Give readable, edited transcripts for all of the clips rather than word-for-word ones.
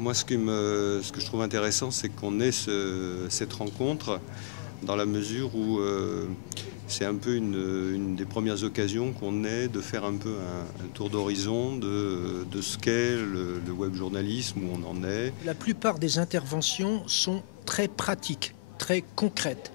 Moi, ce que je trouve intéressant, c'est qu'on ait cette rencontre dans la mesure où c'est un peu une des premières occasions qu'on ait de faire un peu un tour d'horizon de ce qu'est le web journalisme, où on en est. La plupart des interventions sont très pratiques, très concrètes.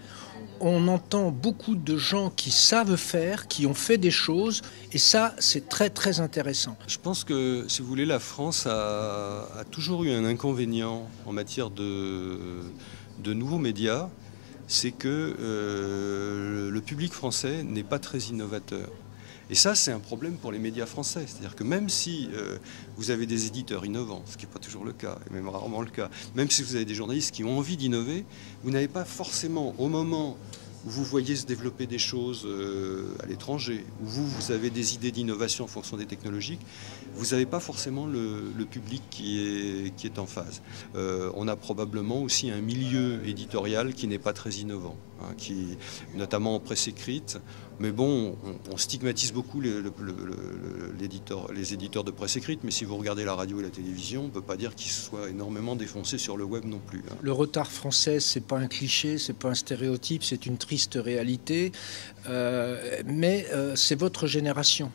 On entend beaucoup de gens qui savent faire, qui ont fait des choses, et ça, c'est très très intéressant. Je pense que, si vous voulez, la France a toujours eu un inconvénient en matière de nouveaux médias, c'est que le public français n'est pas très innovateur. Et ça, c'est un problème pour les médias français. C'est-à-dire que même si vous avez des éditeurs innovants, ce qui n'est pas toujours le cas, et même rarement le cas, même si vous avez des journalistes qui ont envie d'innover, vous n'avez pas forcément, au moment où vous voyez se développer des choses à l'étranger, où vous avez des idées d'innovation en fonction des technologies, vous n'avez pas forcément le public qui est en phase. On a probablement aussi un milieu éditorial qui n'est pas très innovant, hein, notamment en presse écrite. Mais bon, on stigmatise beaucoup les éditeurs de presse écrite, mais si vous regardez la radio et la télévision, on ne peut pas dire qu'ils soient énormément défoncés sur le web non plus, hein. Le retard français, c'est pas un cliché, c'est pas un stéréotype, c'est une triste réalité. Mais c'est votre génération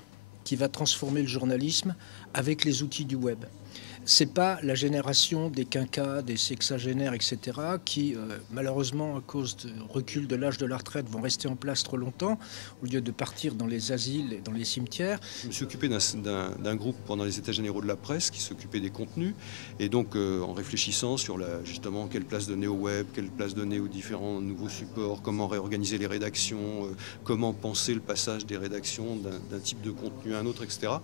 qui va transformer le journalisme avec les outils du web. C'est pas la génération des quinquas, des sexagénaires, etc., qui, malheureusement, à cause du recul de l'âge de la retraite, vont rester en place trop longtemps, au lieu de partir dans les asiles et dans les cimetières. Je me suis occupé d'un groupe pendant les États généraux de la presse qui s'occupait des contenus. Et donc, en réfléchissant sur justement quelle place donner au web, quelle place donner aux différents nouveaux supports, comment réorganiser les rédactions, comment penser le passage des rédactions d'un type de contenu à un autre, etc.,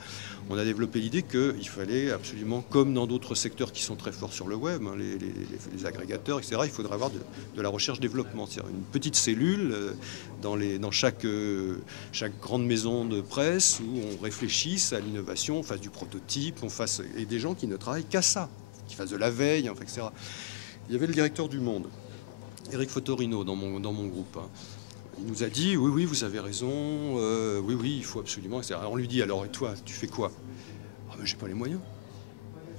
on a développé l'idée qu'il fallait absolument, comme dans d'autres secteurs qui sont très forts sur le web, hein, les agrégateurs, etc., il faudrait avoir de la recherche-développement. C'est-à-dire une petite cellule dans chaque grande maison de presse où on réfléchisse à l'innovation, on fasse du prototype, et des gens qui ne travaillent qu'à ça, qui fassent de la veille, enfin, etc. Il y avait le directeur du Monde, Eric Fotorino, dans mon groupe, hein. Il nous a dit, oui, vous avez raison, oui, il faut absolument, etc. Alors on lui dit, alors, et toi, tu fais quoi? Ah, mais j'ai pas les moyens.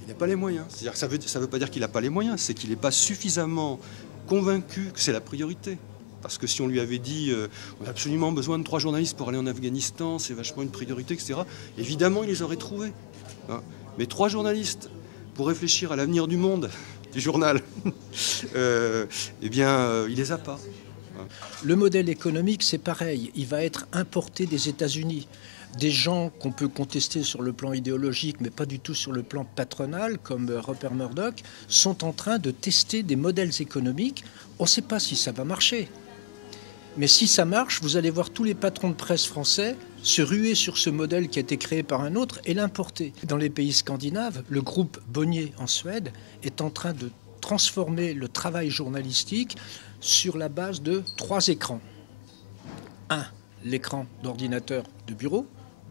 Il n'a pas les moyens. C'est-à-dire que ça veut pas dire qu'il n'a pas les moyens, c'est qu'il n'est pas suffisamment convaincu que c'est la priorité. Parce que si on lui avait dit on a absolument besoin de 3 journalistes pour aller en Afghanistan, c'est vachement une priorité, etc., évidemment, il les aurait trouvés, hein. Mais 3 journalistes pour réfléchir à l'avenir du monde, du journal, eh bien, il les a pas. Le modèle économique, c'est pareil. Il va être importé des États-Unis. Des gens qu'on peut contester sur le plan idéologique, mais pas du tout sur le plan patronal, comme Rupert Murdoch, sont en train de tester des modèles économiques. On ne sait pas si ça va marcher. Mais si ça marche, vous allez voir tous les patrons de presse français se ruer sur ce modèle qui a été créé par un autre et l'importer. Dans les pays scandinaves, le groupe Bonnier en Suède est en train de transformer le travail journalistique sur la base de 3 écrans. 1, l'écran d'ordinateur de bureau.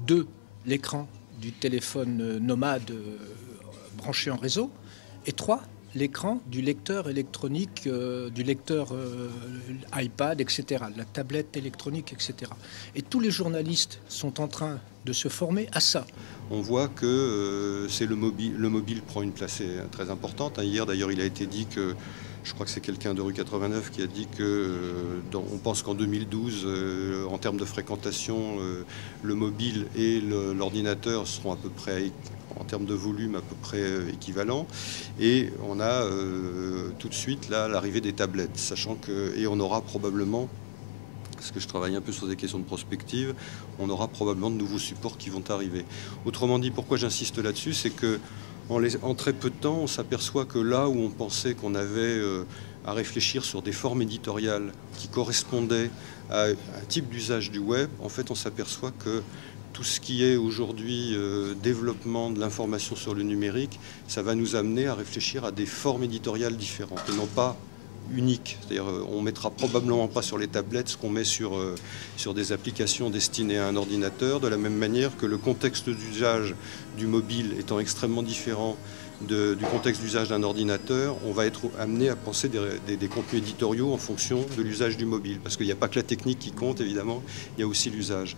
2, l'écran du téléphone nomade branché en réseau. Et 3, l'écran du lecteur électronique, du lecteur iPad, etc., la tablette électronique, etc. Et tous les journalistes sont en train de se former à ça. On voit que c'est le mobile prend une place très importante. Hier, d'ailleurs, il a été dit que, je crois que c'est quelqu'un de rue 89 qui a dit on pense qu'en 2012, en termes de fréquentation, le mobile et l'ordinateur seront à peu près, en termes de volume, à peu près équivalents. Et on a tout de suite là l'arrivée des tablettes, et on aura probablement, parce que je travaille un peu sur des questions de prospective, on aura probablement de nouveaux supports qui vont arriver. Autrement dit, pourquoi j'insiste là-dessus, c'est que en très peu de temps, on s'aperçoit que là où on pensait qu'on avait à réfléchir sur des formes éditoriales qui correspondaient à un type d'usage du web, en fait, on s'aperçoit que tout ce qui est aujourd'hui développement de l'information sur le numérique, ça va nous amener à réfléchir à des formes éditoriales différentes et non pas unique. C'est-à-dire on mettra probablement pas sur les tablettes ce qu'on met sur des applications destinées à un ordinateur, de la même manière que le contexte d'usage du mobile étant extrêmement différent du contexte d'usage d'un ordinateur, on va être amené à penser des contenus éditoriaux en fonction de l'usage du mobile. Parce qu'il n'y a pas que la technique qui compte, évidemment, il y a aussi l'usage.